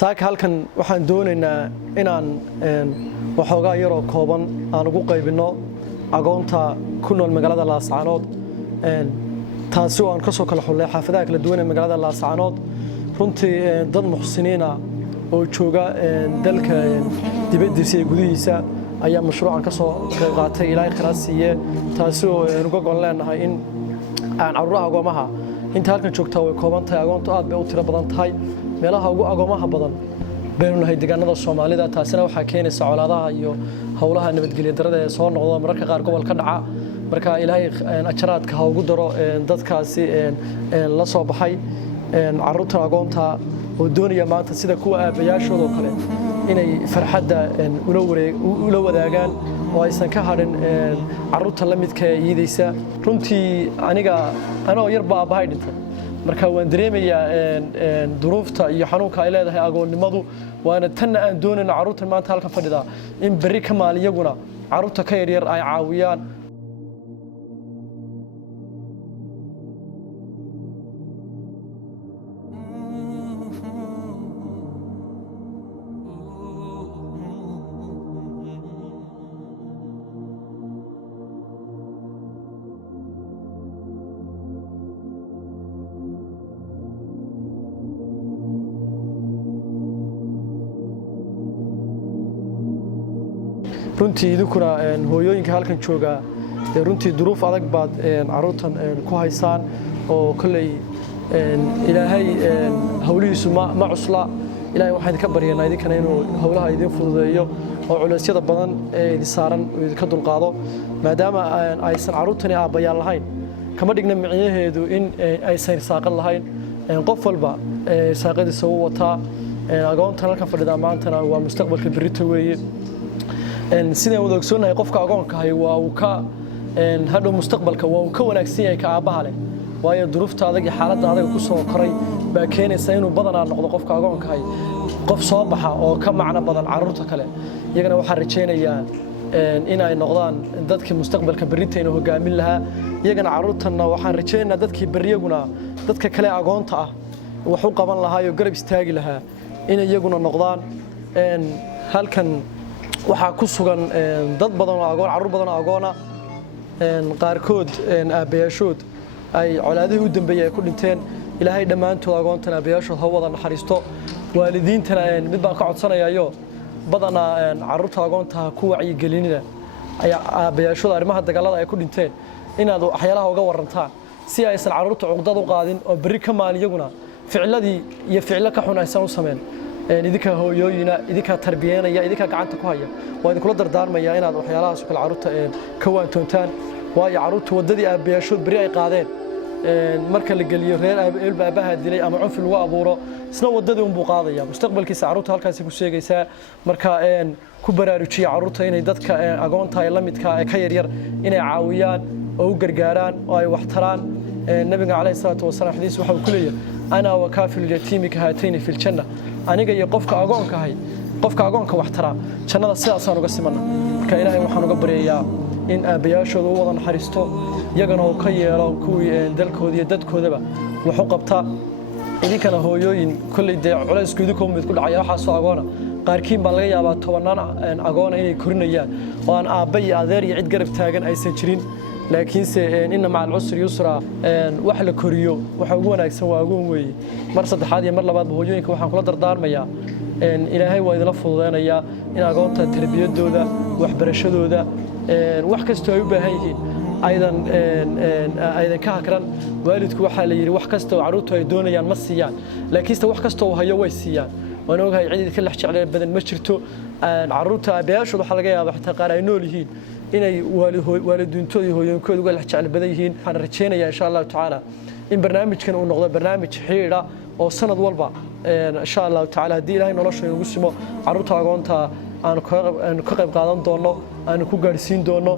saaka halkan waxaan doonaynaa inaan waxoogaa yaroo kooban aan ugu qaybino agoonta ku nool magaalada Laascaanood taasi oo aan ka soo kala xulay xaafadaha kala duwan ee magaalada Laascaanood runtii dad muxsiniina oo jooga dalka dibadiisa iyo gudihiisa ayaa mashruucan ka soo qayb qaatay Ilaahay khayraad siiye taasi oo uga go'an leenahay in aan carruuraha agoomaha inta halkan joogta way kooban tahay agoontu aad bay u tiro badan tahay meelaha ugu agoomaha badan baynu nahay deegaanada Soomaalida taasina waxa keenaysa colaadaha iyo hawlaha nabadgelyo darrada ee soo noqda mararka qaar gobolka dhaca marka Ilaahay ajaraadka ha ugu daro dadkaasi la soo baxay carruurta agoonta oo doonaya maanta sida kuwa aabayaashooda kale inay farxadda ula wadaagaan oo aysan ka hadhin carruurta la midka yiidaysa runtii aniga anoo yar baa aabahay dhintay marka waan dareemayaa duruufta iyo xanuunka ay leedahay agoonnimadu waana tan aan doonayno carruurta maanta halka fadhida in bari ka maaliyaguna carruurta ka yar ay caawiyaan runtii idukuna hooyooyinka halkan jooga runtii duruuf adag baad carruurtan ku haysaan oo kulay Ilaahay hawlihiisu ma cusla Ilaahay waxaan ka baryaynaa idinkana inuu hawlaha idin fududeeyo oo culeysyada badan ee idin saaran idinka dulqaado maadaama aysan carruurtani aabayaal lahayn kama dhigna micnaheedu in aysan saaqan lahayn qof walba saaqadiisa uu wataa agoontan halkan fadhida maantana waa mustaqbalka berrito weeye sidaan wada ogsoonahay qofka agoonka ah waa uu ka hadhow mustaqbalka waa uu ka wanaagsan yahay ka aabaha leh waayo duruufta adag iyo xaaladda adag ku soo koray baa keenaysa inuu badanaa noqdo qofka agoonka ah qof soo baxa oo ka macna badan carruurta kale iyagana waxaan rajaynayaa in ay noqdaan dadkii mustaqbalka berrinteena hogaamin lahaa iyagana carruurtanna waxaan rajaynaynaa dadkii berriyaguna dadka kale agoonta ah wax u qaban lahaa iyo garab istaagi lahaa in iyaguna noqdaan halkan waxaa ku sugan dad badan oo agoon carruur badan oo agoona qaarkood aabayaashood ay colaadihii u dambeeyay ay ku dhinteen Ilaahay dhamaantood agoontan aabayaashood ha wada naxariisto waalidiintana mid baan ka codsanayaa badana carruurta agoonta ku wacyi gelinina ay aabayaashood arrimaha dagaalada ay ku dhinteen inaad waxyaalaha uga warantaan si aysan carruurta cuqdad u qaadin oo bari ka maaliyaguna ficilladii iyo ficillo ka xun aysan u sameyn idinka hooyooyina idinka tarbiyeynaya idinka gacanta ku haya waa idin kula dardaarmaya inaad waxyaalahaas kala carruurta ka waantoontaan waayo carruurtu wadadii aabayaashood bari ay qaadeen marka la geliyo reer aabaha dilay ama cunfi lagu abuuro isna wadadii uu qaadaya mustaqbalkiisa carruurta halkaas ku sheegaysaa marka ku baraarujiya carruurta inay dadka agoonta ay la midka ka yar inay caawiyaan oo u gargaaraan oo ay wax taraan nabiga kaleey salaatu wasalaam xadiis waxa uu ku leeyahay ana wa kaafil yatiimi ka haatayni fil janna aniga iyo qofka agoonka wax tara jannada sidaas aan uga simanaa marka Ilaahay waxaan uga baryayaa in aabayaashooda u wada naxariisto iyagana oo ka yeelo kuwii dalkooda iyo dadkoodaba wax u qabta idinkana hooyooyin kulli culaysku idinku mid ku dhacaya waxa soo agoona qaarkiin baa laga yaabaa tobanaan agoona inay korinayaan oo aan aabba iyo adeer iyo cid garab taagan aysan jirin laakiinse inna macal usri yusra wax la koriyo waxa ugu wanaagsan waa agoon weeye mar saddexaad iyo mar labaad hooyooyinka waxaan kula dardaarmayaa Ilaahay waa idin fududeynaya in agoonta tarbiyadooda waxbarashadooda wax kasta ay u baahan yihiin aydan ka hakran waalidku waxa la yiri wax kasta oo carruurtu ay doonayaan ma siiyaan laakiinse wax kasta oo hayo way siiyaan waan ogahay cid ka lex jecel badan ma jirto carruurta aabayaashooda waxa laga yaabaa xitaa qaar ay nool yihiin inay waalidiintooda iyo hooyooyinkooda uga lex jecel badan yihiin waxaan rajaynayaa insha Allah taala in barnaamijkan uu noqdo barnaamij xiriira oo sanad walba insha Allah taala hadii Ilaahay nolosha ugu simo carruurta agoonta aan ka qayb qaadan doono aan ku gaarsiin doono